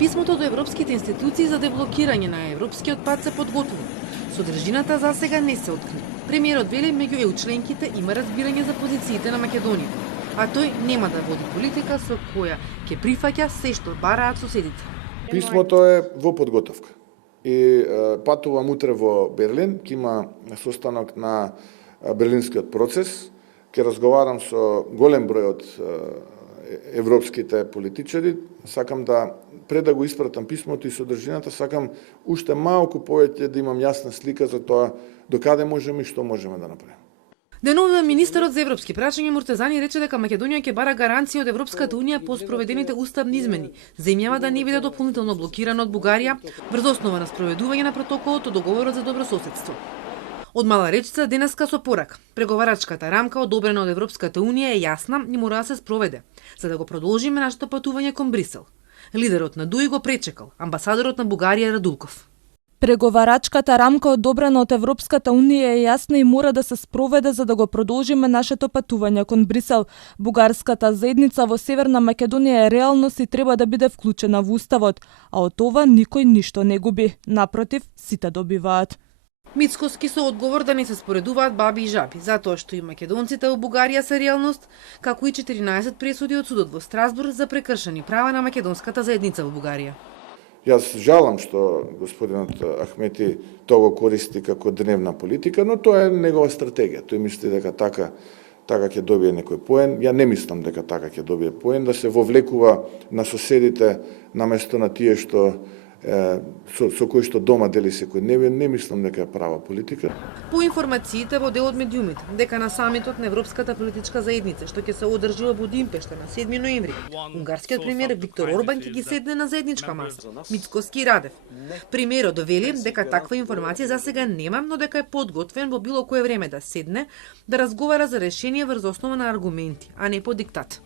Писмото до европските институции за деблокирање на европскиот пат се подготвува. Содржината за сега не се открива. Премиерот вели меѓу ЕУ членките има разбирање за позициите на Македонија, а тој нема да води политика со која ќе прифаќа се што бараат соседите. Писмото е во подготовка. И патувам утре во Берлин, ќе има состанок на Берлинскиот процес, ќе разговарам со голем број од европските политичари, сакам да пред да го испратам писмото и содржината, сакам уште малку повеќе да имам јасна слика за тоа докаде можеме и што можеме да направиме. Денова министерот за европски прашања Муртезани рече дека Македонија ќе бара гаранција од Европската унија по спроведените уставни измени, земјава да не биде дополнително блокирана од Бугарија врз основа на спроведување на протоколот од договорот за добрососедство. Од мала речица денеска со порака. Преговарачката рамка одобрена од Европската унија е јасна и мора да се спроведе, за да го продолжиме нашето патување кон Брисел. Лидерот на ДУИ го пречекал, амбасадорот на Бугарија Радулков. Преговарачката рамка одобрена од Европската унија е јасна и мора да се спроведе за да го продолжиме нашето патување кон Брисел. Бугарската заедница во Северна Македонија е реалност и треба да биде вклучена во уставот, а од ова никој ништо не губи. Напротив, сите добиваат. Мицкоски со одговор да не се споредуваат баби и жаби, затоа што и македонците во Бугарија се реалност, како и 14 пресуди од судот во Страсбург за прекршени права на македонската заедница во Бугарија. Јас жалам што господинот Ахмети тоа го користи како дневна политика, но тоа е негова стратегија. Тој мисли дека така ќе добие некој поен. Ја не мислам дека така ќе добие поен, да се вовлекува на соседите наместо на тие што со кои што дома дели секој дневен, не мислам дека е права политика. По информациите во дел од медиумите, дека на самитот на Европската политичка заедница, што ќе се одржи во Будимпешта на 7 ноември, унгарскиот премиер Виктор Орбан ќе ги седне на заедничка маса, Мицкоски и Радев. Премиерот довели дека таква информација за сега нема, но дека е подготвен во било кое време да седне, да разговара за решение врз основа на аргументи, а не по диктат.